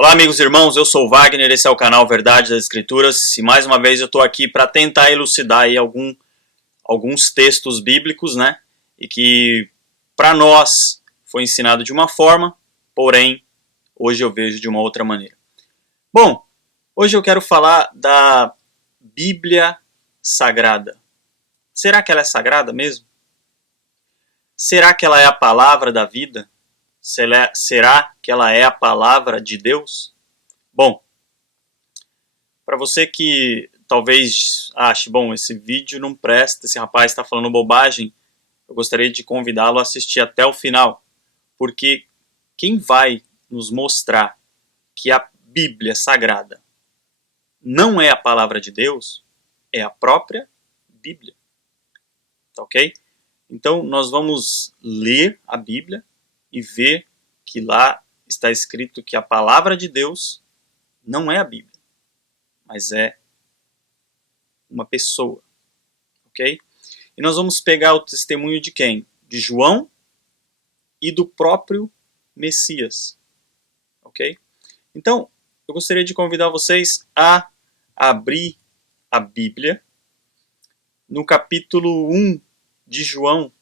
Olá, amigos e irmãos, eu sou o Wagner, esse é o canal Verdade das Escrituras e mais uma vez eu estou aqui para tentar elucidar aí alguns textos bíblicos, né? E que para nós foi ensinado de uma forma, porém hoje eu vejo de uma outra maneira. Bom, hoje eu quero falar da Bíblia Sagrada. Será que ela é sagrada mesmo? Será que ela é a palavra da vida? Será que ela é a palavra de Deus? Bom, para você que talvez ache, bom, esse vídeo não presta, esse rapaz está falando bobagem, eu gostaria de convidá-lo a assistir até o final, porque quem vai nos mostrar que a Bíblia Sagrada não é a palavra de Deus é a própria Bíblia. Tá ok? Então nós vamos ler a Bíblia e ver que lá está escrito que a palavra de Deus não é a Bíblia, mas é uma pessoa, ok? E nós vamos pegar o testemunho de quem? De João e do próprio Messias, ok? Então, eu gostaria de convidar vocês a abrir a Bíblia no capítulo 1 de João,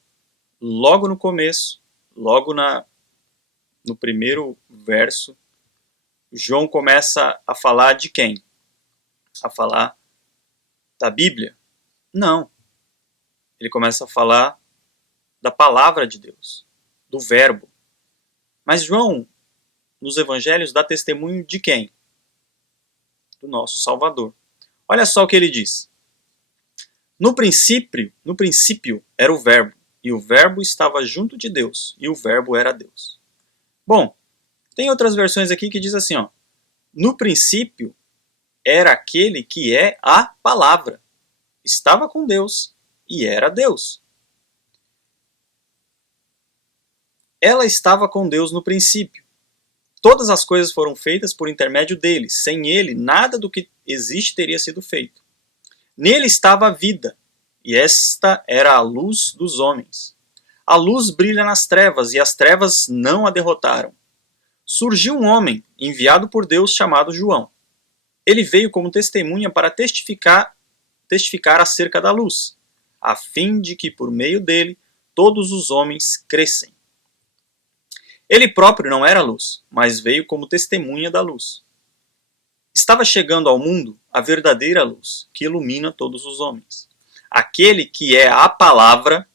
logo no começo, logo no primeiro verso. João começa a falar de quem? A falar da Bíblia? Não. Ele começa a falar da palavra de Deus, do verbo. Mas João, nos evangelhos, dá testemunho de quem? Do nosso Salvador. Olha só o que ele diz. No princípio era o verbo, e o verbo estava junto de Deus, e o verbo era Deus. Bom, tem outras versões aqui que diz assim, ó. No princípio era aquele que é a palavra. Estava com Deus e era Deus. Ela estava com Deus no princípio. Todas as coisas foram feitas por intermédio dele. Sem ele, nada do que existe teria sido feito. Nele estava a vida, e esta era a luz dos homens. A luz brilha nas trevas, e as trevas não a derrotaram. Surgiu um homem, enviado por Deus, chamado João. Ele veio como testemunha para testificar acerca da luz, a fim de que por meio dele todos os homens crescem. Ele próprio não era luz, mas veio como testemunha da luz. Estava chegando ao mundo a verdadeira luz, que ilumina todos os homens. Aquele que é a palavra,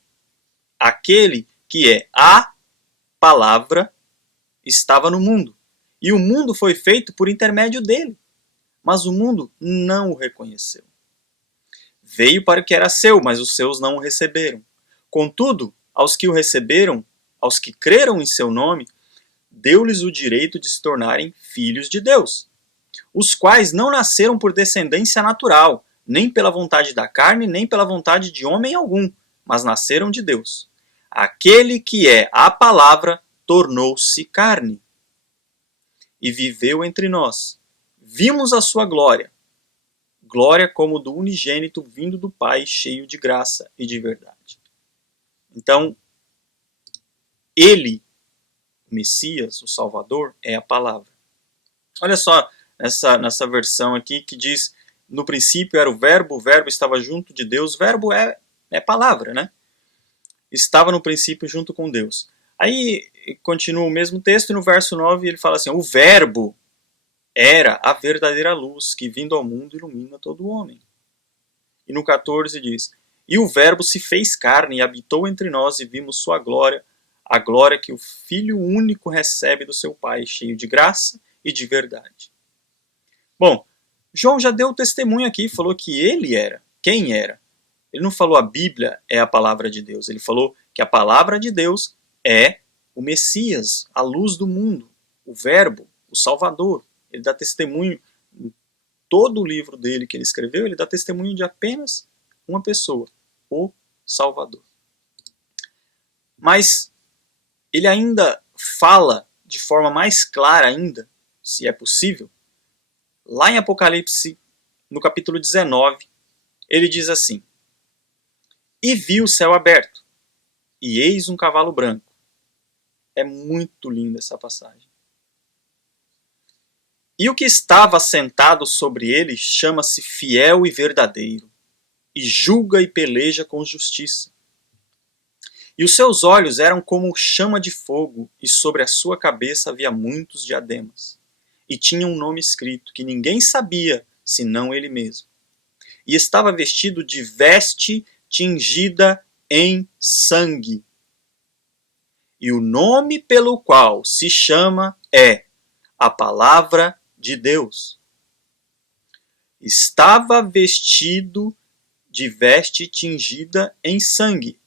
estava no mundo, e o mundo foi feito por intermédio dele, mas o mundo não o reconheceu. Veio para o que era seu, mas os seus não o receberam. Contudo, aos que o receberam, aos que creram em seu nome, deu-lhes o direito de se tornarem filhos de Deus, os quais não nasceram por descendência natural, nem pela vontade da carne, nem pela vontade de homem algum, mas nasceram de Deus. Aquele que é a palavra tornou-se carne e viveu entre nós. Vimos a sua glória, glória como do unigênito vindo do Pai, cheio de graça e de verdade. Então, ele, o Messias, o Salvador, é a palavra. Olha só nessa versão aqui que diz, no princípio era o verbo estava junto de Deus, verbo é palavra, né? Estava no princípio junto com Deus. Aí continua o mesmo texto e no verso 9 ele fala assim, o verbo era a verdadeira luz que vindo ao mundo ilumina todo homem. E no 14 diz, e o verbo se fez carne e habitou entre nós e vimos sua glória, a glória que o Filho único recebe do seu Pai, cheio de graça e de verdade. Bom, João já deu o testemunho aqui, falou que ele era. Quem era? Ele não falou a Bíblia é a palavra de Deus, ele falou que a palavra de Deus é o Messias, a luz do mundo, o Verbo, o Salvador. Ele dá testemunho, em todo o livro dele que ele escreveu, ele dá testemunho de apenas uma pessoa, o Salvador. Mas ele ainda fala de forma mais clara ainda, se é possível, lá em Apocalipse, no capítulo 19, ele diz assim, e vi o céu aberto, e eis um cavalo branco. É muito linda essa passagem. E o que estava sentado sobre ele chama-se Fiel e Verdadeiro, e julga e peleja com justiça. E os seus olhos eram como chama de fogo, e sobre a sua cabeça havia muitos diademas. E tinha um nome escrito, que ninguém sabia, senão ele mesmo. E estava vestido de veste tingida em sangue. E o nome pelo qual se chama é a Palavra de Deus. Estava vestido de veste tingida em sangue.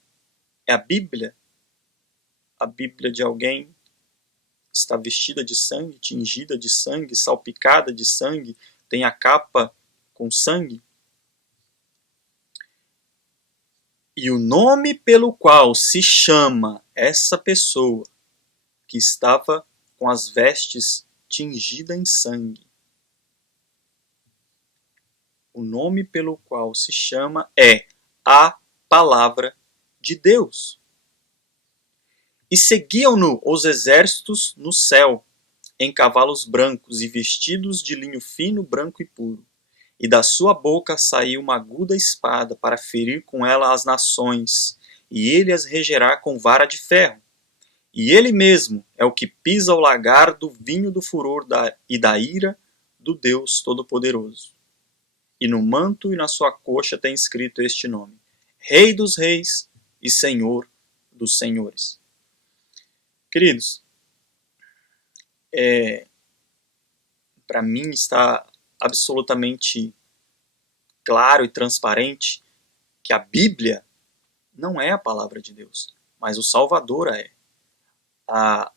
É a Bíblia. A Bíblia de alguém está vestida de sangue, tingida de sangue, salpicada de sangue, tem a capa com sangue. E o nome pelo qual se chama essa pessoa que estava com as vestes tingida em sangue, o nome pelo qual se chama é a Palavra de Deus. E seguiam-no os exércitos no céu, em cavalos brancos e vestidos de linho fino, branco e puro. E da sua boca saiu uma aguda espada para ferir com ela as nações, e ele as regerá com vara de ferro. E ele mesmo é o que pisa o lagar do vinho do furor e da ira do Deus Todo-Poderoso. E no manto e na sua coxa tem escrito este nome: Rei dos Reis e Senhor dos Senhores. Queridos, para mim está absolutamente claro e transparente que a Bíblia não é a palavra de Deus, mas o Salvador é. A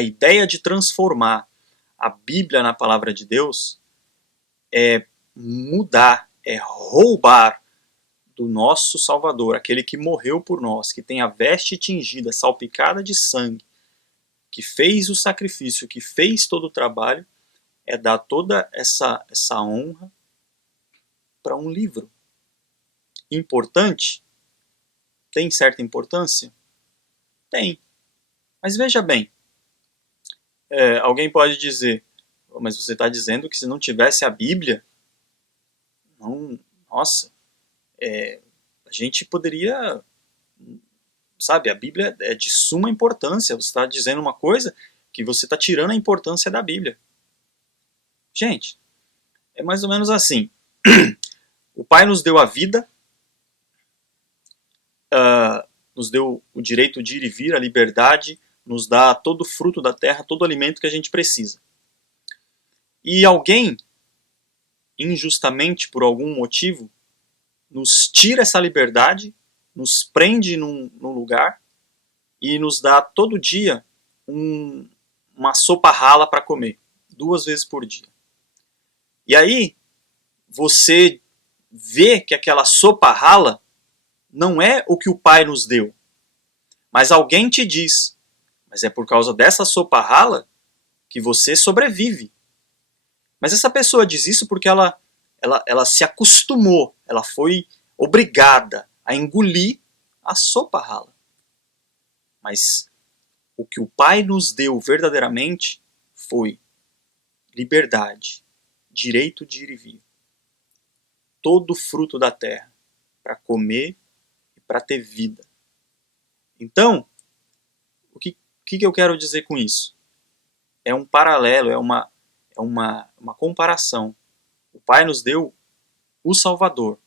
ideia de transformar a Bíblia na palavra de Deus é mudar, é roubar do nosso Salvador, aquele que morreu por nós, que tem a veste tingida, salpicada de sangue, que fez o sacrifício, que fez todo o trabalho, é dar toda essa honra para um livro. Importante? Tem certa importância? Tem. Mas veja bem, alguém pode dizer, mas você está dizendo que se não tivesse a Bíblia, nossa, a gente poderia, sabe, a Bíblia é de suma importância, você está dizendo uma coisa que você está tirando a importância da Bíblia. Gente, é mais ou menos assim, o Pai nos deu a vida, nos deu o direito de ir e vir, a liberdade, nos dá todo o fruto da terra, todo o alimento que a gente precisa. E alguém, injustamente, por algum motivo, nos tira essa liberdade, nos prende num lugar e nos dá todo dia uma sopa rala para comer, 2 vezes por dia. E aí, você vê que aquela sopa rala não é o que o Pai nos deu, mas alguém te diz, mas é por causa dessa sopa rala que você sobrevive. Mas essa pessoa diz isso porque ela se acostumou, ela foi obrigada a engolir a sopa rala. Mas o que o Pai nos deu verdadeiramente foi liberdade, direito de ir e vir. Todo o fruto da terra para comer e para ter vida. Então, o que eu quero dizer com isso? É um paralelo, é uma comparação. O Pai nos deu o Salvador.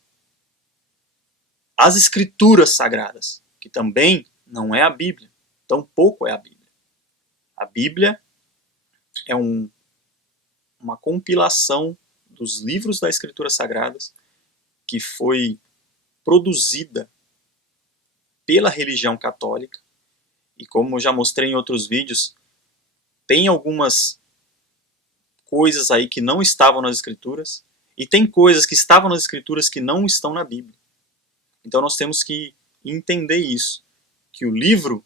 As Escrituras Sagradas, que também não é a Bíblia, tampouco é a Bíblia. A Bíblia é uma compilação dos livros das Escrituras Sagradas que foi produzida pela religião católica e, como eu já mostrei em outros vídeos, tem algumas coisas aí que não estavam nas Escrituras e tem coisas que estavam nas Escrituras que não estão na Bíblia. Então nós temos que entender isso, que o livro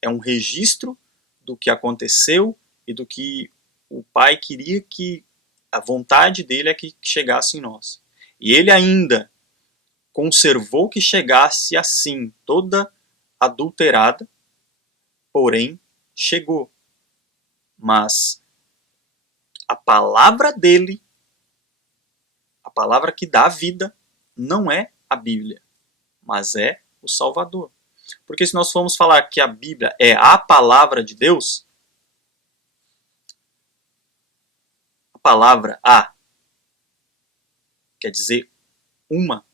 é um registro do que aconteceu e do que o Pai queria que a vontade dele é que chegasse em nós. E ele ainda conservou que chegasse assim, toda adulterada, porém chegou. Mas a palavra dele, a palavra que dá vida, não é a Bíblia, mas é o Salvador. Porque se nós formos falar que a Bíblia é a palavra de Deus, a palavra "a" quer dizer uma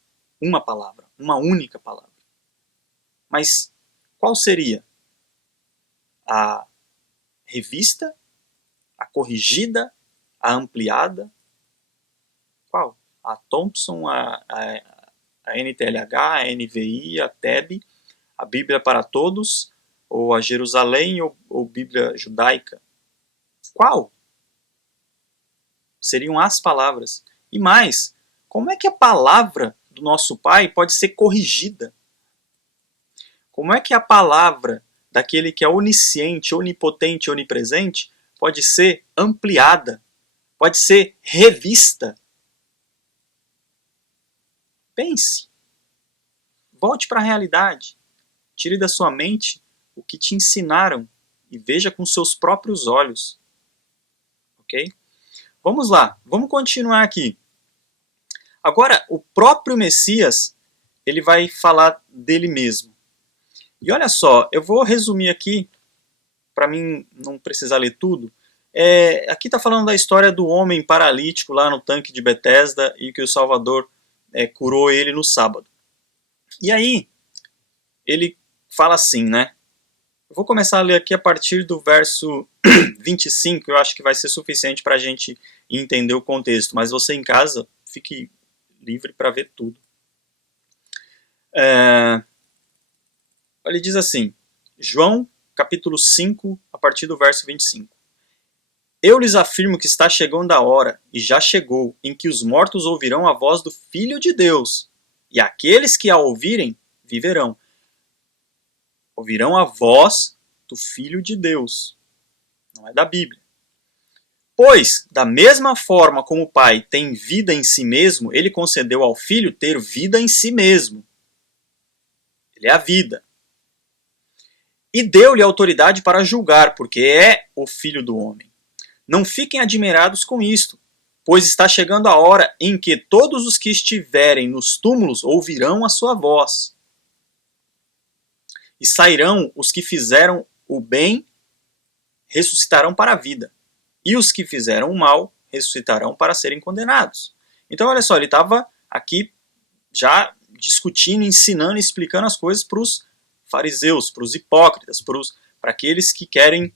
palavra, uma única palavra. Mas qual seria? A revista? A corrigida? A ampliada? Qual? A Thompson, a NTLH, a NVI, a TEB, a Bíblia para Todos, ou a Jerusalém, ou Bíblia Judaica? Qual? Seriam as palavras. E mais, como é que a palavra do nosso Pai pode ser corrigida? Como é que a palavra daquele que é onisciente, onipotente, onipresente pode ser ampliada? Pode ser revista? Pense. Volte para a realidade. Tire da sua mente o que te ensinaram e veja com seus próprios olhos. Ok? Vamos lá, vamos continuar aqui. Agora, o próprio Messias, ele vai falar dele mesmo. E olha só, eu vou resumir aqui, para mim não precisar ler tudo. Aqui está falando da história do homem paralítico lá no tanque de Betesda e que o Salvador curou ele no sábado. E aí, ele fala assim, né? Eu vou começar a ler aqui a partir do verso 25, eu acho que vai ser suficiente para a gente entender o contexto, mas você em casa, fique livre para ver tudo. Ele diz assim, João, capítulo 5, a partir do verso 25. Eu lhes afirmo que está chegando a hora, e já chegou, em que os mortos ouvirão a voz do Filho de Deus, e aqueles que a ouvirem, viverão. Ouvirão a voz do Filho de Deus. Não é da Bíblia. Pois, da mesma forma como o Pai tem vida em si mesmo, ele concedeu ao Filho ter vida em si mesmo. Ele é a vida. E deu-lhe autoridade para julgar, porque é o Filho do homem. Não fiquem admirados com isto, pois está chegando a hora em que todos os que estiverem nos túmulos ouvirão a sua voz. E sairão os que fizeram o bem, ressuscitarão para a vida. E os que fizeram o mal, ressuscitarão para serem condenados. Então, olha só, ele estava aqui já discutindo, ensinando, explicando as coisas para os fariseus, para os hipócritas, para aqueles que querem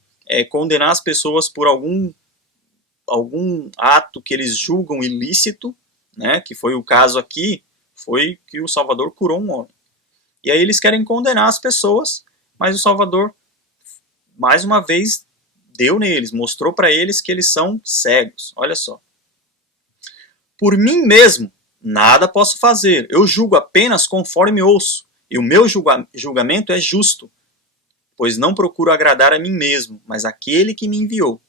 condenar as pessoas por algum ato que eles julgam ilícito, né, que foi o caso aqui, foi que o Salvador curou um homem. E aí eles querem condenar as pessoas, mas o Salvador, mais uma vez, deu neles, mostrou para eles que eles são cegos. Olha só. Por mim mesmo, nada posso fazer. Eu julgo apenas conforme ouço, e o meu julgamento é justo, pois não procuro agradar a mim mesmo, mas aquele que me enviou.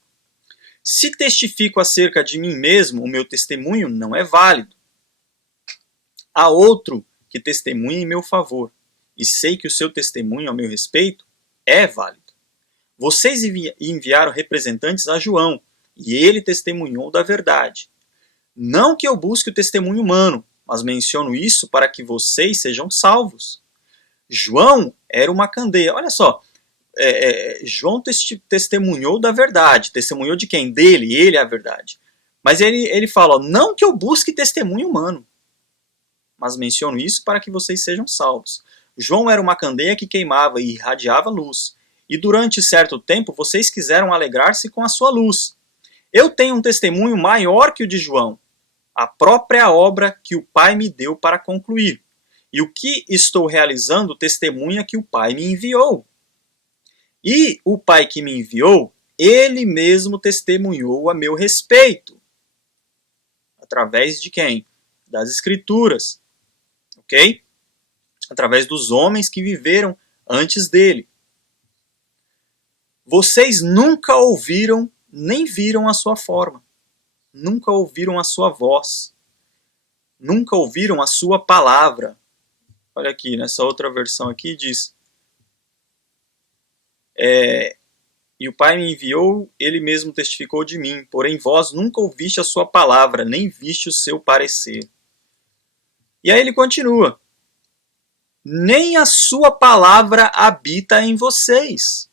Se testifico acerca de mim mesmo, o meu testemunho não é válido. Há outro que testemunha em meu favor, e sei que o seu testemunho a meu respeito é válido. Vocês enviaram representantes a João, e ele testemunhou da verdade. Não que eu busque o testemunho humano, mas menciono isso para que vocês sejam salvos. João era uma candeia. Olha só, João testemunhou da verdade. Testemunhou de quem? Dele, ele é a verdade. Mas ele fala, não que eu busque testemunho humano, mas menciono isso para que vocês sejam salvos. João era uma candeia que queimava e irradiava luz. E durante certo tempo vocês quiseram alegrar-se com a sua luz. Eu tenho um testemunho maior que o de João, a própria obra que o Pai me deu para concluir. E o que estou realizando testemunha que o Pai me enviou. E o Pai que me enviou, ele mesmo testemunhou a meu respeito. Através de quem? Das Escrituras. Ok? Através dos homens que viveram antes dele. Vocês nunca ouviram nem viram a sua forma. Nunca ouviram a sua voz. Nunca ouviram a sua palavra. Olha aqui, nessa outra versão aqui diz... E o Pai me enviou, ele mesmo testificou de mim. Porém vós nunca ouviste a sua palavra, nem viste o seu parecer. E aí ele continua. Nem a sua palavra habita em vocês.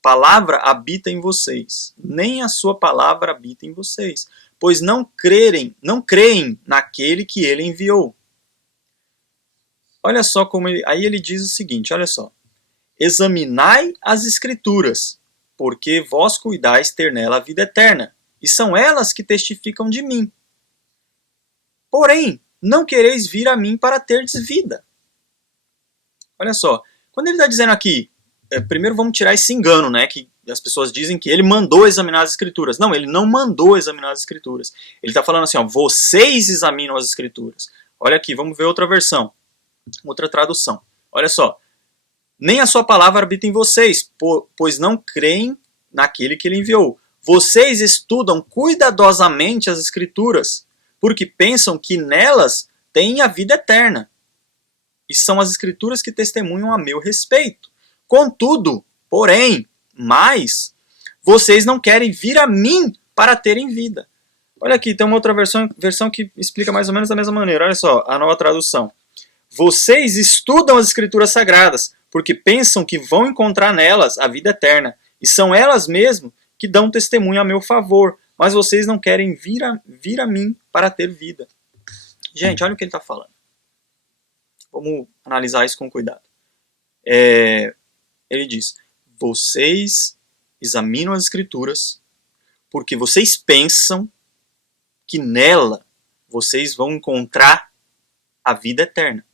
Palavra habita em vocês. Nem a sua palavra habita em vocês. Pois não creem naquele que ele enviou. Olha só como aí ele diz o seguinte, olha só. Examinai as escrituras, porque vós cuidais ter nela a vida eterna, e são elas que testificam de mim. Porém, não quereis vir a mim para terdes vida. Olha só, quando ele está dizendo aqui, primeiro vamos tirar esse engano, né, que as pessoas dizem que ele mandou examinar as escrituras. Não, ele não mandou examinar as escrituras. Ele está falando assim, ó, vocês examinam as escrituras. Olha aqui, vamos ver outra versão, outra tradução. Olha só. Nem a sua palavra habita em vocês, pois não creem naquele que ele enviou. Vocês estudam cuidadosamente as escrituras, porque pensam que nelas tem a vida eterna. E são as escrituras que testemunham a meu respeito. Contudo, porém, vocês não querem vir a mim para terem vida. Olha aqui, tem uma outra versão que explica mais ou menos da mesma maneira. Olha só, a nova tradução. Vocês estudam as escrituras sagradas, porque pensam que vão encontrar nelas a vida eterna. E são elas mesmo que dão testemunho a meu favor. Mas vocês não querem vir a mim para ter vida. Gente, olha o que ele está falando. Vamos analisar isso com cuidado. Ele diz, vocês examinam as escrituras porque vocês pensam que nela vocês vão encontrar a vida eterna.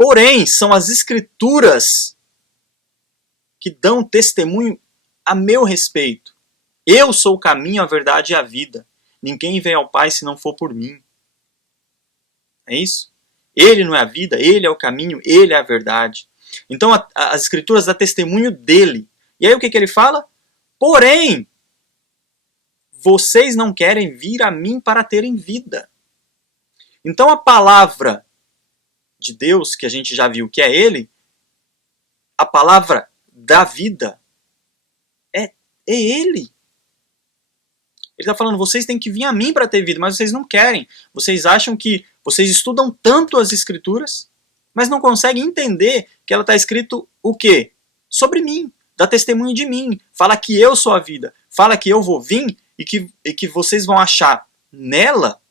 Porém, são as escrituras que dão testemunho a meu respeito. Eu sou o caminho, a verdade e a vida. Ninguém vem ao Pai se não for por mim. É isso? Ele não é a vida, ele é o caminho, ele é a verdade. Então as escrituras dão testemunho dele. E aí o que ele fala? Porém, vocês não querem vir a mim para terem vida. Então a palavra de Deus, que a gente já viu que é ele, a palavra da vida, é ele. Ele está falando, vocês têm que vir a mim para ter vida, mas vocês não querem. Vocês acham que vocês estudam tanto as escrituras, mas não conseguem entender que ela está escrito o quê? Sobre mim, dá testemunho de mim, fala que eu sou a vida, fala que eu vou vir e que vocês vão achar nela,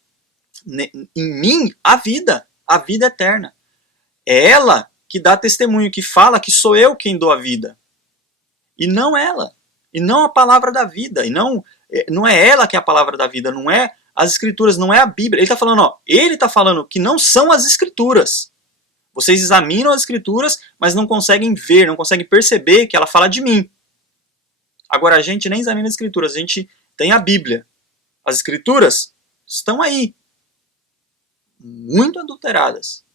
em mim, a vida eterna. É ela que dá testemunho, que fala que sou eu quem dou a vida. E não ela. E não a palavra da vida. E não é ela que é a palavra da vida. Não é as escrituras, não é a Bíblia. Ele está falando, ele está falando que não são as escrituras. Vocês examinam as escrituras, mas não conseguem ver, não conseguem perceber que ela fala de mim. Agora a gente nem examina as escrituras, a gente tem a Bíblia. As escrituras estão aí. Muito adulteradas.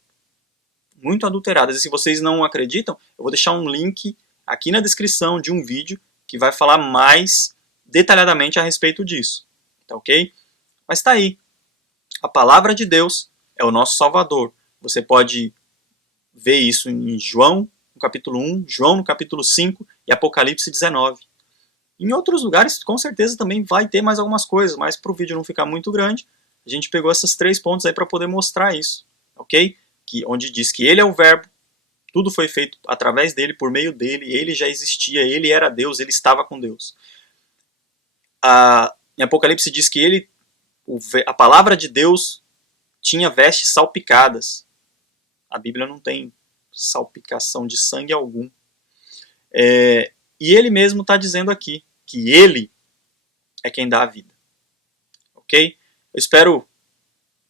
Muito adulteradas. E se vocês não acreditam, eu vou deixar um link aqui na descrição de um vídeo que vai falar mais detalhadamente a respeito disso. Tá ok? Mas tá aí. A palavra de Deus é o nosso Salvador. Você pode ver isso em João, no capítulo 1, João no capítulo 5 e Apocalipse 19. Em outros lugares, com certeza, também vai ter mais algumas coisas, mas para o vídeo não ficar muito grande, a gente pegou esses 3 pontos aí para poder mostrar isso. Ok? Onde diz que ele é o verbo, tudo foi feito através dele, por meio dele, ele já existia, ele era Deus, ele estava com Deus. Em Apocalipse diz que a palavra de Deus tinha vestes salpicadas. A Bíblia não tem salpicação de sangue algum. E ele mesmo está dizendo aqui que ele é quem dá a vida. Ok? Eu espero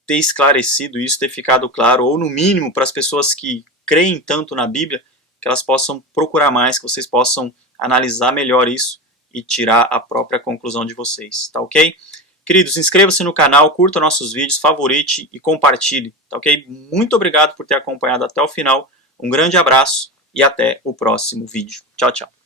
ter esclarecido isso, ter ficado claro, ou no mínimo para as pessoas que creem tanto na Bíblia, que elas possam procurar mais, que vocês possam analisar melhor isso e tirar a própria conclusão de vocês, tá ok? Queridos, inscreva-se no canal, curta nossos vídeos, favorite e compartilhe, tá ok? Muito obrigado por ter acompanhado até o final, um grande abraço e até o próximo vídeo. Tchau, tchau.